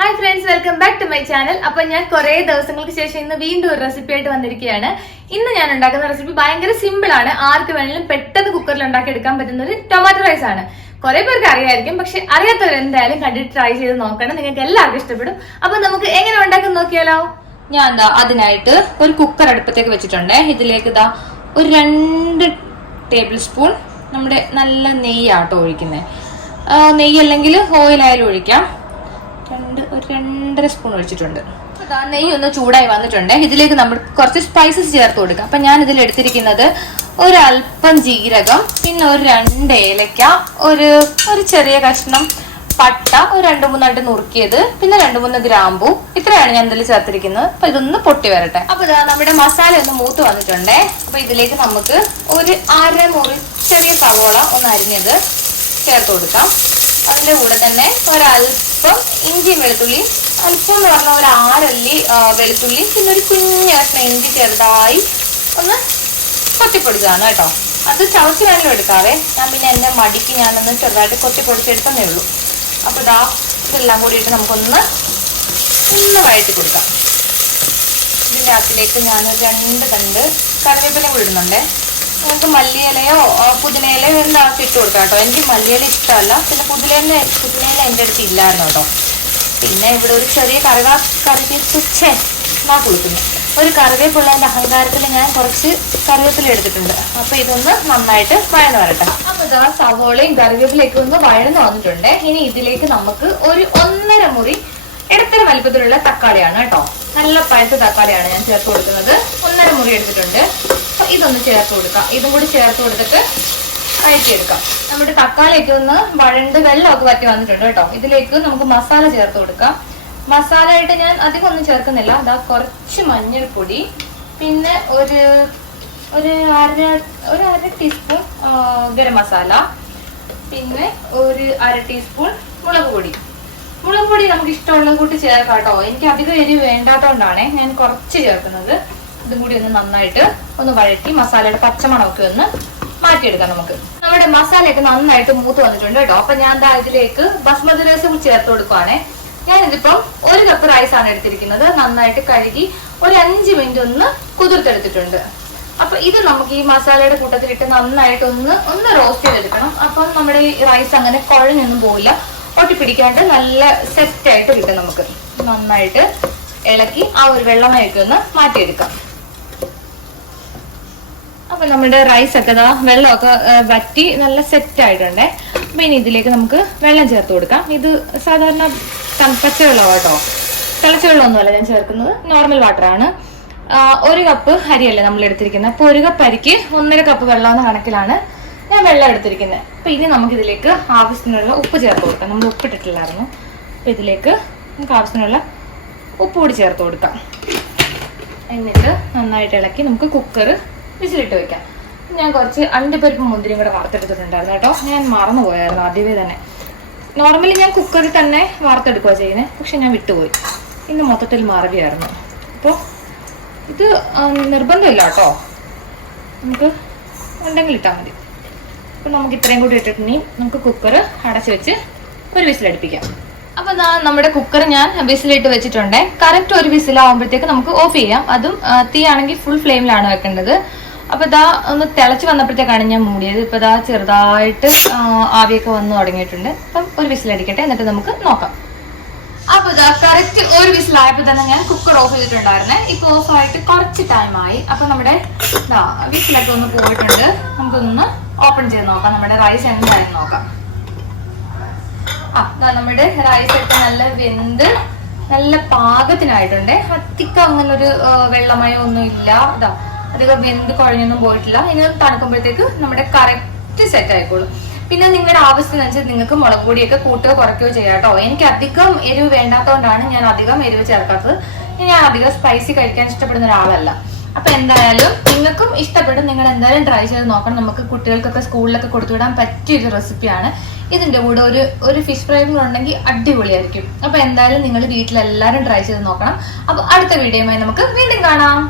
Hi friends, welcome back to my channel. അപ്പൊ ഞാൻ കുറെ ദിവസങ്ങൾക്ക് ശേഷം ഇന്ന് വീണ്ടും ഒരു റെസിപ്പി ആയിട്ട് വന്നിരിക്കുകയാണ്. ഇന്ന് ഞാൻ ഉണ്ടാക്കുന്ന റെസിപ്പി ഭയങ്കര സിമ്പിൾ ആണ്. ആർക്ക് വേണമെങ്കിലും പെട്ടെന്ന് കുക്കറിൽ ഉണ്ടാക്കി എടുക്കാൻ പറ്റുന്ന ഒരു ടൊമാറ്റോ റൈസ് ആണ്. കുറെ പേർക്ക് അറിയായിരിക്കും, പക്ഷെ അറിയാത്തവർ എന്തായാലും കണ്ടിട്ട് ട്രൈ ചെയ്ത് നോക്കണം. നിങ്ങൾക്ക് എല്ലാവർക്കും ഇഷ്ടപ്പെടും. അപ്പൊ നമുക്ക് എങ്ങനെ ഉണ്ടാക്കി നോക്കിയാലോ? ഞാൻ അതിനായിട്ട് ഒരു കുക്കർ അടുപ്പത്തേക്ക് വെച്ചിട്ടുണ്ട്. ഇതിലേക്ക് ഒരു 2 ടേബിൾ സ്പൂൺ നമ്മുടെ നല്ല നെയ്യാട്ടോ ഒഴിക്കുന്നത്. നെയ്യ് അല്ലെങ്കിൽ ഓയിൽ ആയാലും ഒഴിക്കാം. 2.5 സ്പൂൺ ഒഴിച്ചിട്ടുണ്ട്. നെയ്യ് ഒന്ന് ചൂടായി വന്നിട്ടുണ്ട്. ഇതിലേക്ക് നമ്മൾ കുറച്ച് സ്പൈസസ് ചേർത്ത് കൊടുക്കാം. അപ്പൊ ഞാൻ ഇതിൽ എടുത്തിരിക്കുന്നത് ഒരല്പം ജീരകം, പിന്നെ ഒരു 2 ഏലക്ക, ഒരു ചെറിയ കഷ്ണം പട്ട, ഒരു 2-3 നുറുക്കിയത്, പിന്നെ 2-3 ഗ്രാമ്പൂ. ഇത്രയാണ് ഞാൻ ഇതിൽ ചേർത്തിരിക്കുന്നത്. അപ്പൊ ഇതൊന്ന് പൊട്ടി വരട്ടെ. അപ്പൊ നമ്മുടെ മസാല ഒന്ന് മൂത്ത് വന്നിട്ടുണ്ട്. അപ്പൊ ഇതിലേക്ക് നമുക്ക് ഒരു 1/2 മുറി ചെറിയ സവോള ഒന്ന് അരിഞ്ഞത് ചേർത്ത് കൊടുക്കാം. അതിന്റെ കൂടെ തന്നെ ഒരല്പം ഇഞ്ചിയും വെളുത്തുള്ളി, അല്പം എന്ന് പറഞ്ഞാൽ ഒരു 6 അല്ലി വെളുത്തുള്ളി, പിന്നെ ഒരു കുഞ്ഞ് കഷ്ണം ഇഞ്ചി ചെറുതായി ഒന്ന് കൊത്തിപ്പൊടിച്ചതാണ് കേട്ടോ. അത് ചവച്ച് വേണമെങ്കിലും എടുക്കാവേ. ഞാൻ പിന്നെ എന്നെ മടിക്ക് ഞാനൊന്ന് ചെറുതായിട്ട് കൊത്തിപ്പൊടിച്ചെടുത്തതേ ഉള്ളൂ. അപ്പൊ ഇതെല്ലാം കൂടിയിട്ട് നമുക്കൊന്ന് വഴറ്റി കൊടുക്കാം. ഇതിൻ്റെ അകത്തിലേക്ക് ഞാനൊരു 2 തണ്ട് കറിവേപ്പില കൂടി ഇടുന്നുണ്ടേ. നമുക്ക് മല്ലിയിലയോ പുതിനയിലയോ എന്താക്കി ഇട്ട് കൊടുക്കാം കേട്ടോ. എനിക്ക് മല്ലിയില ഇഷ്ടമല്ല, പിന്നെ പുതിനയില എൻ്റെ അടുത്ത് ഇല്ലായിരുന്നു കേട്ടോ. പിന്നെ ഇവിടെ ഒരു ചെറിയ കൊടുക്കുന്നു. ഒരു കറിവേപ്പുള്ളതിൻ്റെ അഹങ്കാരത്തിൽ ഞാൻ കുറച്ച് കറിവേപ്പില എടുത്തിട്ടുണ്ട്. അപ്പൊ ഇതൊന്ന് നന്നായിട്ട് വഴന്ന് വരട്ടെ. അപ്പൊ സവോളയും കറിവേപ്പിലയൊക്കെ ഒന്ന് വഴന്ന് വന്നിട്ടുണ്ട്. ഇനി ഇതിലേക്ക് നമുക്ക് ഒരു 1.5 മുറി ഇടത്തരം വലിപ്പത്തിലുള്ള തക്കാളിയാണ് കേട്ടോ. നല്ല പഴുത്ത തക്കാളിയാണ് ഞാൻ ചേർത്ത് കൊടുക്കുന്നത്. 1.5 മുറി എടുത്തിട്ടുണ്ട്. അപ്പൊ ഇതൊന്ന് ചേർത്ത് കൊടുക്കാം. ഇതും കൂടി ചേർത്ത് കൊടുത്തിട്ട് വഴറ്റിയെടുക്കാം. നമ്മുടെ തക്കാളിയൊക്കെ ഒന്ന് വഴണ്ട് വെള്ളമൊക്കെ വറ്റി വന്നിട്ടുണ്ട് കേട്ടോ. ഇതിലേക്ക് നമുക്ക് മസാല ചേർത്ത് കൊടുക്കാം. മസാല ആയിട്ട് ഞാൻ അധികം ഒന്നും ചേർക്കുന്നില്ല. കുറച്ച് മഞ്ഞൾപ്പൊടി, പിന്നെ ഒരു 1/2 ടീസ്പൂൺ ഗരം മസാല, പിന്നെ ഒരു 1/2 ടീസ്പൂൺ മുളക് പൊടി. മുളക് പൊടി നമുക്ക് ഇഷ്ടമുള്ളത് കൂട്ടി ചേർക്കാം കേട്ടോ. എനിക്ക് അധികം എരിവ് വേണ്ടാത്തതുകൊണ്ടാണ് ഞാൻ കുറച്ച് ചേർക്കുന്നത്. ഇതും കൂടി ഒന്ന് നന്നായിട്ട് ഒന്ന് വഴറ്റി മസാലയുടെ പച്ചമണമൊക്കെ ഒന്ന് മാറ്റിയെടുക്കാം. നമുക്ക് നമ്മുടെ മസാലയൊക്കെ നന്നായിട്ട് മൂത്ത് വന്നിട്ടുണ്ട് കേട്ടോ. അപ്പൊ ഞാൻ ഇതിലേക്ക് ബസ്മതി റൈസ് ചേർത്ത് കൊടുക്കുവാണേ. ഞാനിതിപ്പം 1 കപ്പ് റൈസ് ആണ് എടുത്തിരിക്കുന്നത്. നന്നായിട്ട് കഴുകി ഒരു 5 മിനിറ്റ് ഒന്ന് കുതിർത്തെടുത്തിട്ടുണ്ട്. അപ്പൊ ഇത് നമുക്ക് ഈ മസാലയുടെ കൂട്ടത്തിലിട്ട് നന്നായിട്ട് ഒന്ന് റോസ്റ്റ് ചെയ്തെടുക്കണം. അപ്പം നമ്മുടെ ഈ റൈസ് അങ്ങനെ കുഴഞ്ഞൊന്നും പോവില്ല, ഒട്ടിപ്പിടിക്കാണ്ട് നല്ല സെറ്റ് ആയിട്ട് കിട്ടും. നമുക്ക് നന്നായിട്ട് ഇളക്കി ആ ഒരു വെള്ളമയൊക്കെ ഒന്ന് മാറ്റിയെടുക്കാം. അപ്പൊ നമ്മുടെ റൈസ് ഒക്കെ വെള്ളമൊക്കെ വറ്റി നല്ല സെറ്റ് ആയിട്ടുണ്ട്. അപ്പൊ ഇനി ഇതിലേക്ക് നമുക്ക് വെള്ളം ചേർത്ത് കൊടുക്കാം. ഇത് സാധാരണ പച്ചവെള്ളം കേട്ടോ, തിളച്ച വെള്ളമൊന്നുമല്ല ഞാൻ ചേർക്കുന്നത്, നോർമൽ വാട്ടറാണ്. 1 കപ്പ് അരിയല്ലേ നമ്മൾ എടുത്തിരിക്കുന്നത്. അപ്പൊ 1 കപ്പ് അരിക്ക് 1.5 കപ്പ് വെള്ളം എന്ന കണക്കിലാണ് ഞാൻ വെള്ളം എടുത്തിരിക്കുന്നത്. അപ്പൊ ഇനി നമുക്ക് ഇതിലേക്ക് ആവശ്യത്തിനുള്ള ഉപ്പ് ചേർത്ത് കൊടുക്കാം. നമ്മൾ ഉപ്പിട്ടിട്ടില്ലായിരുന്നു. അപ്പൊ ഇതിലേക്ക് നമുക്ക് ആവശ്യത്തിനുള്ള ഉപ്പ് കൂടി ചേർത്ത് കൊടുക്കാം. എന്നിട്ട് നന്നായിട്ട് ഇളക്കി നമുക്ക് കുക്കർ വിസിലിട്ട് വെക്കാം. ഞാൻ കുറച്ച് അണ്ടിപ്പരിപ്പ് മുന്തിരിയും കൂടെ വറുത്തെടുത്തിട്ടുണ്ടായിരുന്നു കേട്ടോ. ഞാൻ മറന്നു പോയായിരുന്നു ആദ്യമേ തന്നെ. നോർമലി ഞാൻ കുക്കറിൽ തന്നെ വറുത്തെടുക്കുക ചെയ്യുന്നത്, പക്ഷെ ഞാൻ വിട്ടുപോയി. ഇന്ന് മൊത്തത്തിൽ മറവിയായിരുന്നു. അപ്പോൾ ഇത് നിർബന്ധമില്ല കേട്ടോ, നമുക്ക് ഉണ്ടെങ്കിൽ ഇട്ടാൽ മതി. അപ്പൊ നമുക്ക് ഇത്രയും കൂടി ഇട്ടിട്ടുണ്ടെങ്കിൽ നമുക്ക് കുക്കർ അടച്ചു വെച്ച് ഒരു വിസിലടുപ്പിക്കാം. അപ്പൊ നമ്മുടെ കുക്കർ ഞാൻ വിസിലിട്ട് വെച്ചിട്ടുണ്ട്. കറക്റ്റ് ഒരു വിസിലാവുമ്പോഴത്തേക്ക് നമുക്ക് ഓഫ് ചെയ്യാം. അതും തീ ആണെങ്കിൽ ഫുൾ ഫ്ലെയിമിലാണ് വെക്കേണ്ടത്. അപ്പൊ ഒന്ന് തിളച്ച് വന്നപ്പോഴത്തേക്കാണ് ഞാൻ മൂടിയത്. ഇപ്പൊ ചെറുതായിട്ട് ആവിയൊക്കെ വന്നു തുടങ്ങിയിട്ടുണ്ട്. അപ്പം ഒരു വിസിലടിക്കട്ടെ, എന്നിട്ട് നമുക്ക് നോക്കാം. അപ്പൊ കറക്റ്റ് ഒരു വിസിലായപ്പോ തന്നെ ഞാൻ കുക്കർ ഓഫ് ചെയ്തിട്ടുണ്ടായിരുന്നേ. ഇപ്പൊ ഓഫ് ആയിട്ട് കുറച്ച് ടൈമായി. അപ്പൊ നമ്മുടെ വിസിലൊക്കെ ഒന്ന് പോയിട്ടുണ്ട്. നമുക്കൊന്ന് ഓപ്പൺ ചെയ്ത് നോക്കാം. നമ്മുടെ റൈസ് എന്തായാലും നോക്കാം. നമ്മുടെ റൈസ് ഒക്കെ നല്ല വെന്ത് നല്ല പാകത്തിനായിട്ടുണ്ട്. അധികം അങ്ങനെ ഒരു വെള്ളമയോ ഒന്നും ഇല്ല. അധികം വെന്ത് കുഴഞ്ഞൊന്നും പോയിട്ടില്ല. ഇനി തണുക്കുമ്പോഴത്തേക്ക് നമ്മുടെ കറക്റ്റ് സെറ്റ് ആയിക്കോളും. പിന്നെ നിങ്ങളുടെ ആവശ്യത്തിനനുസരിച്ച് നിങ്ങൾക്ക് മുളക് പൊടിയൊക്കെ കൂട്ടുകയോ കുറയ്ക്കുകയോ ചെയ്യാം കേട്ടോ. എനിക്ക് അധികം എരിവ് വേണ്ടാത്തതുകൊണ്ടാണ് ഞാൻ അധികം എരിവ് ചേർക്കാത്തത്. ഞാൻ അധികം സ്പൈസി കഴിക്കാൻ ഇഷ്ടപ്പെടുന്ന ഒരാളല്ല. അപ്പൊ എന്തായാലും നിങ്ങൾക്കും ഇഷ്ടപ്പെടും. നിങ്ങൾ എന്തായാലും ട്രൈ ചെയ്ത് നോക്കണം. നമുക്ക് കുട്ടികൾക്കൊക്കെ സ്കൂളിലൊക്കെ കൊടുത്തുവിടാൻ പറ്റിയൊരു റെസിപ്പിയാണ്. ഇതിന്റെ കൂടെ ഒരു ഫിഷ് ഫ്രൈ കൂടെ ഉണ്ടെങ്കിൽ അടിപൊളിയായിരിക്കും. അപ്പൊ എന്തായാലും നിങ്ങൾ വീട്ടിലെല്ലാവരും ട്രൈ ചെയ്ത് നോക്കണം. അപ്പൊ അടുത്ത വീഡിയോയുമായി നമുക്ക് വീണ്ടും കാണാം.